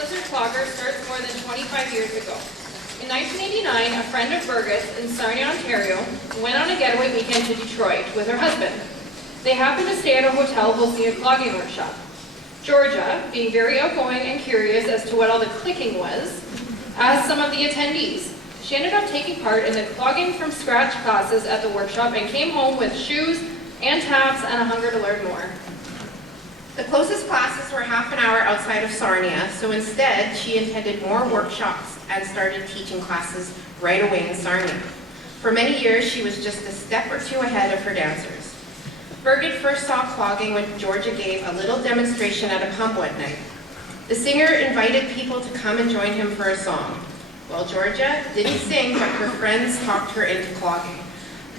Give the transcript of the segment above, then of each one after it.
Blizzard Cloggers starts more than 25 years ago. In 1989, a friend of Burgess in Sarnia, Ontario, went on a getaway weekend to Detroit with her husband. They happened to stay at a hotel hosting a clogging workshop. Georgia, being very outgoing and curious as to what all the clicking was, asked some of the attendees. She ended up taking part in the clogging from scratch classes at the workshop and came home with shoes and taps and a hunger to learn more. The closest classes were half an hour outside of Sarnia, so instead she attended more workshops and started teaching classes right away in Sarnia. For many years, she was just a step or two ahead of her dancers. Birgit first saw clogging when Georgia gave a little demonstration at a pub one night. The singer invited people to come and join him for a song. Well, Georgia didn't sing, but her friends talked her into clogging.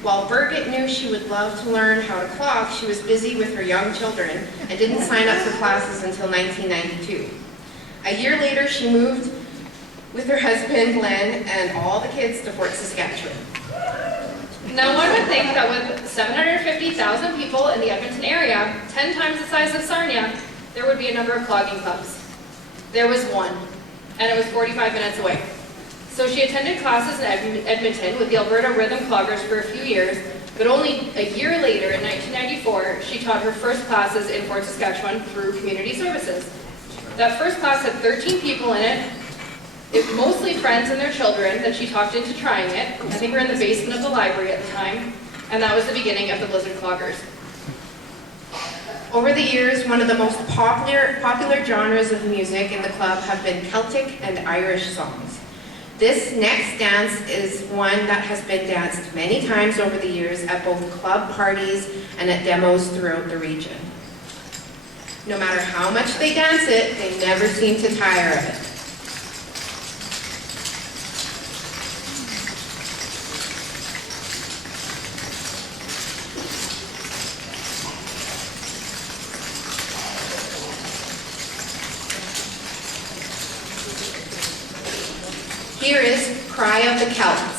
While Birgit knew she would love to learn how to clog, she was busy with her young children and didn't sign up for classes until 1992. A year later, she moved with her husband, Glenn, and all the kids to Fort Saskatchewan. Now, one would think that with 750,000 people in the Edmonton area, 10 times the size of Sarnia, there would be a number of clogging clubs. There was one, and it was 45 minutes away. So she attended classes in Edmonton with the Alberta Rhythm Cloggers for a few years, but only a year later, in 1994, she taught her first classes in Fort Saskatchewan through community services. That first class had 13 people in it, mostly friends and their children that she talked into trying it. I think we were in the basement of the library at the time, and that was the beginning of the Blizzard Cloggers. Over the years, one of the most popular genres of music in the club have been Celtic and Irish songs. This next dance is one that has been danced many times over the years at both club parties and at demos throughout the region. No matter how much they dance it, they never seem to tire of it. Here is Cry of the Celts.